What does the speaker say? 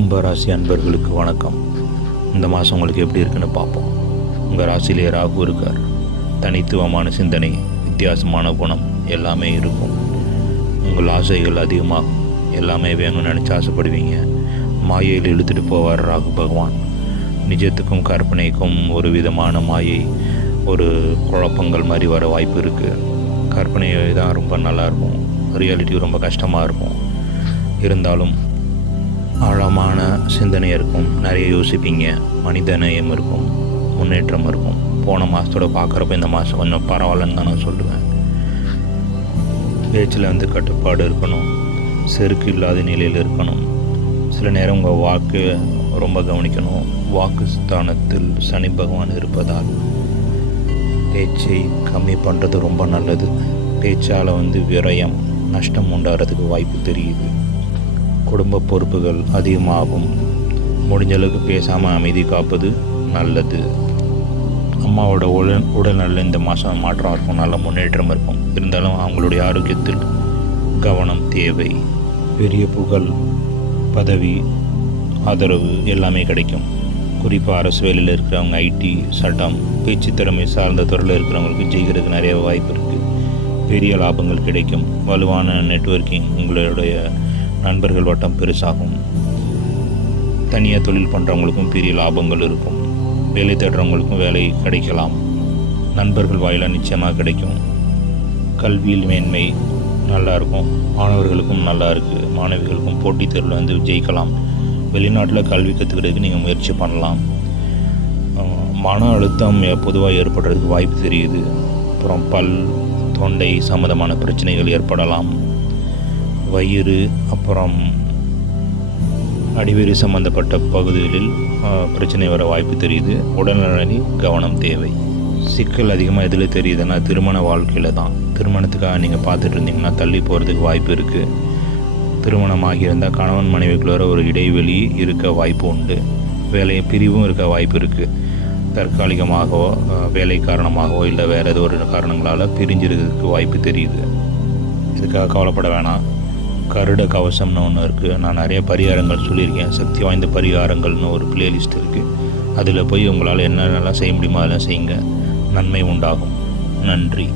கும்பராசி அன்பர்களுக்கு வணக்கம். இந்த மாதம் உங்களுக்கு எப்படி இருக்குன்னு பார்ப்போம். உங்கள் ராசியிலே ராகு இருக்கார். தனித்துவமான சிந்தனை வித்தியாசமான குணம் எல்லாமே இருக்கும். உங்கள் ஆசைகள் அதிகமாகும். எல்லாமே வேணும்னு நினச்சி ஆசைப்படுவீங்க. மாயையில் இழுத்துட்டு போவார் ராகு பகவான். நிஜத்துக்கும் கற்பனைக்கும் ஒரு விதமான மாயை ஒரு குழப்பங்கள் மாதிரி வர வாய்ப்பு இருக்குது கற்பனை தான் ரொம்ப நல்லாயிருக்கும் ரியாலிட்டி ரொம்ப கஷ்டமாக இருக்கும். இருந்தாலும் சிந்தனையாக சிந்தனை இருக்கும். நிறைய யோசிப்பீங்க. மனித நேயம் இருக்கும். முன்னேற்றம் இருக்கும். போன மாதத்தோட பார்க்குறப்ப இந்த மாதம் கொஞ்சம் பரவாயில்லன்னு தான் நான் சொல்லுவேன். பேச்சில் வந்து கட்டுப்பாடு இருக்கணும். செருக்கு இல்லாத நிலையில் இருக்கணும். சில நேரம் உங்கள் வாக்கு ரொம்ப கவனிக்கணும். வாக்கு ஸ்தானத்தில் சனி பகவான் இருப்பதால் பேச்சை கம்மி பண்ணுறது ரொம்ப நல்லது. பேச்சால் வந்து விரயம் நஷ்டம் உண்டாகிறதுக்கு வாய்ப்பு தெரியுது. குடும்ப பொறுப்புகள் அதிகமாகும். முடிஞ்சளவுக்கு பேசாமல் அமைதி காப்பது நல்லது. அம்மாவோட உடல் உடல்நல இந்த மாதம் மாற்றம் இருக்கும். நல்ல முன்னேற்றம் இருக்கும். இருந்தாலும் அவங்களுடைய ஆரோக்கியத்தில் கவனம் தேவை. பெரிய புகழ் பதவி ஆதரவு எல்லாமே கிடைக்கும். குறிப்பாக அரசு வேலையில் இருக்கிறவங்க ஐடி சட்டம் பேச்சு திறமை சார்ந்த துறையில் இருக்கிறவங்களுக்கு ஜெயிக்கிறதுக்கு நிறைய வாய்ப்பு இருக்குது பெரிய லாபங்கள் கிடைக்கும். வலுவான நெட்வொர்க்கிங் உங்களுடைய நண்பர்கள் வட்டம் பெருசாகும். தனியாக தொழில் பண்ணுறவங்களுக்கும் பெரிய லாபங்கள் இருக்கும். வேலை தேடுறவங்களுக்கும் வேலை கிடைக்கலாம். நண்பர்கள் வாயிலாக நிச்சயமாக கிடைக்கும். கல்வியில் மேன்மை நல்லா இருக்கும். மாணவர்களுக்கும் நல்லா இருக்குது மாணவிகளுக்கும் போட்டித் தேர்வில் வந்து ஜெயிக்கலாம். வெளிநாட்டில் கல்வி கற்றுக்கிறதுக்கு நீங்கள் முயற்சி பண்ணலாம். மன அழுத்தம் பொதுவாக ஏற்படுறதுக்கு வாய்ப்பு தெரியுது. அப்புறம் பல் தொண்டை சம்மந்தமான பிரச்சனைகள் ஏற்படலாம். வயிறு அப்புறம் அடிவேறு சம்பந்தப்பட்ட பகுதிகளில் பிரச்சனை வர வாய்ப்பு தெரியுது. உடல்நலனில் கவனம் தேவை. சிக்கல் அதிகமாக எதில் தெரியுதுன்னா திருமண வாழ்க்கையில் தான். திருமணத்துக்காக நீங்கள் பார்த்துட்டு இருந்தீங்கன்னா தள்ளி போகிறதுக்கு வாய்ப்பு இருக்குது திருமணமாகி இருந்தால் கணவன் மனைவிக்குள்ள ஒரு இடைவெளி இருக்க வாய்ப்பு உண்டு. வேலையை பிரிவும் இருக்க வாய்ப்பு இருக்குது தற்காலிகமாகவோ வேலை காரணமாகவோ இல்லை வேறு ஏதோ ஒரு காரணங்களால் பிரிஞ்சிருக்கிறதுக்கு வாய்ப்பு தெரியுது. இதுக்காக கவலைப்பட வேணாம். கருட கவசம்னு ஒன்று இருக்குது நான் நிறைய பரிகாரங்கள் சொல்லியிருக்கேன். சக்தி வாய்ந்த பரிகாரங்கள்னு ஒரு பிளேலிஸ்ட் இருக்குது அதில் போய் உங்களால் என்னென்னலாம் செய்ய முடியுமோ அதெல்லாம் செய்யுங்க. நன்மை உண்டாகும். நன்றி.